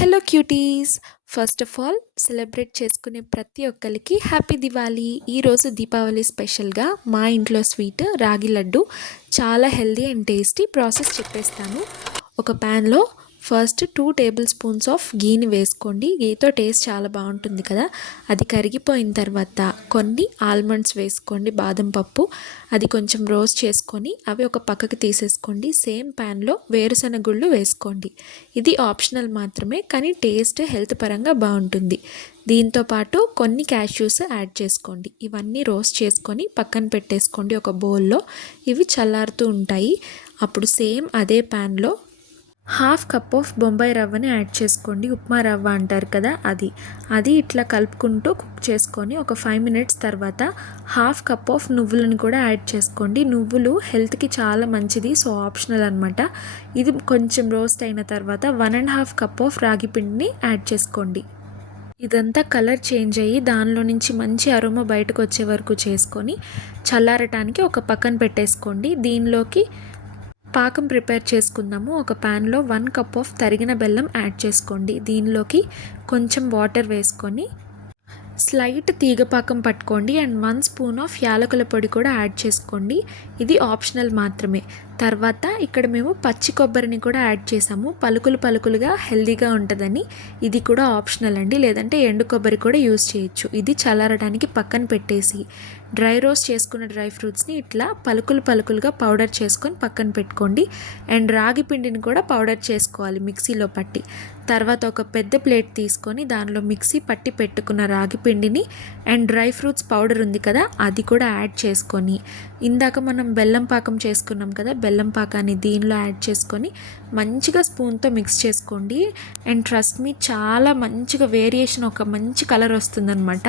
Hello cuties first of all celebrate చేసుకునే ప్రతి ఒక్కరికి హ్యాపీ దివాళీ. ఈరోజు దీపావళి స్పెషల్గా మా ఇంట్లో స్వీట్ రాగి లడ్డు చాలా హెల్దీ అండ్ టేస్టీ ప్రాసెస్ చెప్పేస్తాను. ఒక ప్యాన్లో first two tablespoons of గీని వేసుకోండి. గీతో టేస్ట్ చాలా బాగుంటుంది కదా. అది కరిగిపోయిన తర్వాత కొన్ని ఆల్మండ్స్ వేసుకోండి బాదం పప్పు. అది కొంచెం రోస్ట్ చేసుకొని అవి ఒక పక్కకి తీసేసుకోండి. సేమ్ ప్యాన్లో వేరుశనగ గుళ్ళు వేసుకోండి. ఇది ఆప్షనల్ మాత్రమే కానీ టేస్ట్ హెల్త్ పరంగా బాగుంటుంది. దీంతో పాటు కొన్ని క్యాష్యూస్ యాడ్ చేసుకోండి. ఇవన్నీ రోస్ట్ చేసుకొని పక్కన పెట్టేసుకోండి ఒక బౌల్లో. ఇవి చల్లారుతూ ఉంటాయి. అప్పుడు సేమ్ అదే ప్యాన్లో హాఫ్ కప్ ఆఫ్ బొంబాయి రవ్వని యాడ్ చేసుకోండి. ఉప్మా రవ్వ అంటారు కదా అది. అది ఇట్లా కలుపుకుంటూ కుక్ చేసుకొని ఒక ఫైవ్ మినిట్స్ తర్వాత హాఫ్ కప్ ఆఫ్ నువ్వులను కూడా యాడ్ చేసుకోండి. నువ్వులు హెల్త్కి చాలా మంచిది సో ఆప్షనల్ అనమాట ఇది కొంచెం రోస్ట్ అయిన తర్వాత one and half cup of ragi పిండిని యాడ్ చేసుకోండి. ఇదంతా కలర్ చేంజ్ అయ్యి దానిలో నుంచి మంచి అరుమ బయటకు వచ్చే వరకు చేసుకొని చల్లారటానికి ఒక పక్కన పెట్టేసుకోండి. దీనిలోకి పాకం ప్రిపేర్ చేసుకుందాము. ఒక ప్యాన్లో వన్ కప్ ఆఫ్ తరిగిన బెల్లం యాడ్ చేసుకోండి. దీనిలోకి కొంచెం వాటర్ వేసుకొని స్లైట్ తీగపాకం పట్టుకోండి అండ్ వన్ స్పూన్ ఆఫ్ యాలకుల పొడి కూడా యాడ్ చేసుకోండి. ఇది ఆప్షనల్ మాత్రమే. తర్వాత ఇక్కడ మేము పచ్చి కొబ్బరిని కూడా యాడ్ చేసాము. పలుకులు పలుకులుగా హెల్దీగా ఉంటుందని. ఇది కూడా ఆప్షనల్ అండి. లేదంటే ఎండు కొబ్బరి కూడా యూస్ చేయొచ్చు. ఇది చల్లారడానికి పక్కన పెట్టేసి డ్రై రోస్ట్ చేసుకున్న డ్రై ఫ్రూట్స్ని ఇట్లా పలుకులు పలుకులుగా పౌడర్ చేసుకొని పక్కన పెట్టుకోండి. అండ్ రాగి పిండిని కూడా పౌడర్ చేసుకోవాలి మిక్సీలో పట్టి. తర్వాత ఒక పెద్ద ప్లేట్ తీసుకొని దానిలో మిక్సీ పట్టి పెట్టుకున్న రాగి పిండిని అండ్ డ్రై ఫ్రూట్స్ పౌడర్ ఉంది కదా అది కూడా యాడ్ చేసుకొని ఇందాక మనం బెల్లం పాకం చేసుకున్నాం కదా బెల్లం పాకాన్ని దీనిలో యాడ్ చేసుకొని మంచిగా స్పూన్తో మిక్స్ చేసుకోండి. అండ్ ట్రస్ట్ మీ చాలా మంచిగా వేరియేషన్ ఒక మంచి కలర్ వస్తుందన్నమాట.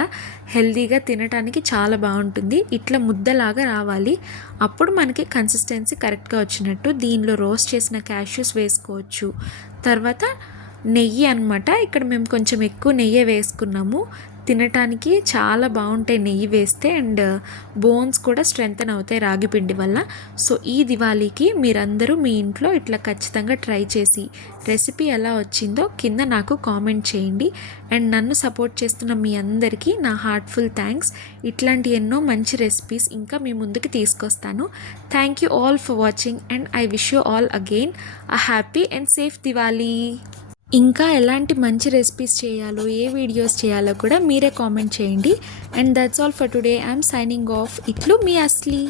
హెల్దీగా తినడానికి చాలా బాగుంటుంది. ఇట్లా ముద్దలాగా రావాలి. అప్పుడు మనకి కన్సిస్టెన్సీ కరెక్ట్గా వచ్చినట్టు దీనిలో రోస్ట్ చేసిన క్యాష్యూస్ వేసుకోవచ్చు. తర్వాత నెయ్యి అనమాట ఇక్కడ మేము కొంచెం ఎక్కువ నెయ్యి వేసుకున్నాము. తినటానికి చాలా బాగుంటాయి నెయ్యి వేస్తే అండ్ బోన్స్ కూడా స్ట్రెంగ్తన్ అవుతాయి రాగి పిండి వల్ల. సో ఈ దివాళీకి మీరందరూ మీ ఇంట్లో ఇట్లా ఖచ్చితంగా ట్రై చేసి రెసిపీ ఎలా వచ్చిందో కింద నాకు కామెంట్ చేయండి. అండ్ నన్ను సపోర్ట్ చేస్తున్న మీ అందరికీ నా హార్ట్ఫుల్ థ్యాంక్స్. ఇట్లాంటి ఎన్నో మంచి రెసిపీస్ ఇంకా మీ ముందుకు తీసుకొస్తాను. Thank you all for watching and I wish you all again. Uh happy and safe Diwali ఇంకా ఎలాంటి మంచి రెసిపీస్ చేయాలో ఏ వీడియోస్ చేయాలో కూడా మీరే కామెంట్ చేయండి. And that's all for today I'm signing off ఇట్లు మీ అస్లీ